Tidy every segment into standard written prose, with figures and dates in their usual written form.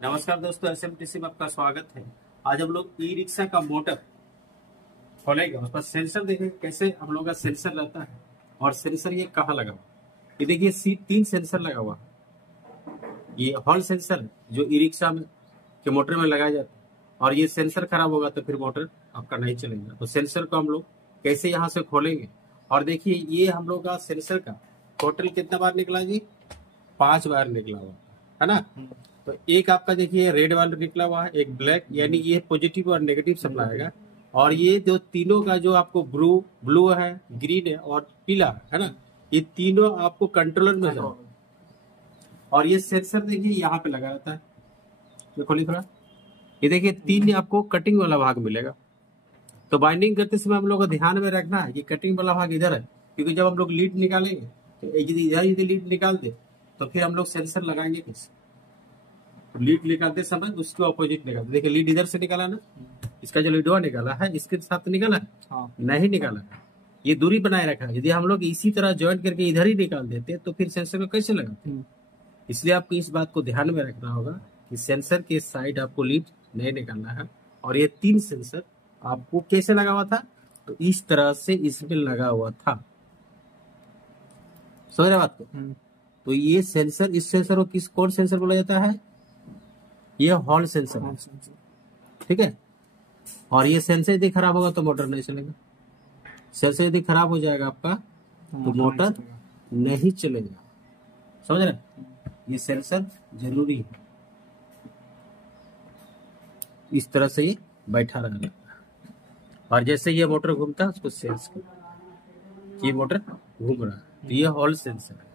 नमस्कार दोस्तों, एसएमटीसी में आपका स्वागत है। आज हम लोग ई रिक्शा का मोटर खोलेंगे। उस पर सेंसर देखेंगे कैसे हम लोग का सेंसर रहता है और सेंसर ये कहाँ लगा हुआ। ये देखिए तीन सेंसर लगा हुआ है। ये हॉल सेंसर जो ई रिक्शा में के मोटर में लगाया जाता है, और ये सेंसर खराब होगा तो फिर मोटर आपका नहीं चलेगा। तो सेंसर को हम लोग कैसे यहाँ से खोलेंगे। और देखिए ये हम लोग का सेंसर का टोटल कितना बार निकला जी, 5 बार निकला हुआ है ना। तो एक आपका देखिए रेड वाला निकला हुआ है, एक ब्लैक, यानी ये पॉजिटिव और नेगेटिव सप्लाई आएगा। और ये जो तीनों का जो आपको ब्लू है, ग्रीन है और पीला है ना, ये तीनों आपको कंट्रोलर में जाओ। और ये सेंसर देखिए यहाँ पे लगा रहता है। तो खोलिए थोड़ा, ये देखिए तीन आपको कटिंग वाला भाग मिलेगा। तो बाइंडिंग करते समय हम लोग को ध्यान में रखना है, ये कटिंग वाला भाग इधर है, क्योंकि जब हम लोग लीड निकालेंगे तो यदि लीड निकाल दे तो फिर हम लोग सेंसर लगाएंगे कैसे। लीड निकालते समय उसके ऑपोजिट निकालते। देखिए लीड इधर से निकाला ना, इसका जो लीडवा निकाला है इसके साथ निकाला है, हाँ। नहीं निकाला है, ये दूरी बनाए रखा है। यदि हम लोग इसी तरह ज्वाइन करके इधर ही निकाल देते तो फिर सेंसर को कैसे लगाते। इसलिए आपको इस बात को ध्यान में रखना होगा कि सेंसर के साइड आपको लीड नहीं निकालना है। और ये तीन सेंसर आपको कैसे लगा हुआ था, तो इस तरह से इसमें लगा हुआ था। समझ रहे बात को। तो ये सेंसर, इस सेंसर को कौन सेंसर बोला जाता है, ये हॉल सेंसर है, ठीक है। और ये सेंसर यदि खराब होगा तो मोटर नहीं चलेगा। सेंसर यदि खराब हो जाएगा आपका तो मोटर नहीं चलेगा। समझ रहे, ये सेंसर जरूरी है। इस तरह से ये बैठा रहना, और जैसे ये मोटर घूमता है उसको सेंस कर, ये मोटर घूम रहा है, तो ये हॉल सेंसर है।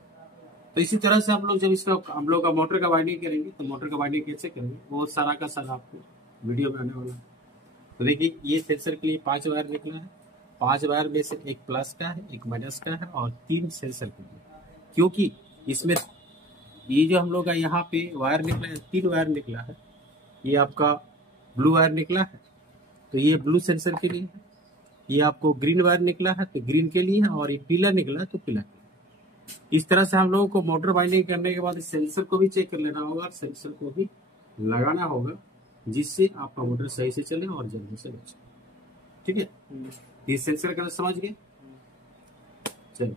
तो इसी तरह से हम लोग जब इसका हम लोग का मोटर का वाइंडिंग करेंगे तो मोटर का वाइंडिंग कैसे करेंगे वो सारा का सारा आपको वीडियो में आने वाला है। तो देखिए ये सेंसर के लिए 5 वायर निकला है। 5 वायर में से एक प्लस का है, एक माइनस का है और 3 सेंसर के लिए, क्योंकि इसमें ये जो हम लोग का यहाँ पे वायर निकला है, 3 वायर निकला है। ये आपका ब्लू वायर निकला है तो ये ब्लू सेंसर के लिए है। ये आपको ग्रीन वायर निकला है तो ग्रीन के लिए है, और ये पीला निकला है तो पीला के लिए। इस तरह से हम लोगों को मोटर बाइंडिंग करने के बाद सेंसर को भी चेक कर लेना होगा और सेंसर को भी लगाना होगा, जिससे आपका मोटर सही से चले और जल्दी से बचे। ठीक है, ये सेंसर का समझ गए। चलो।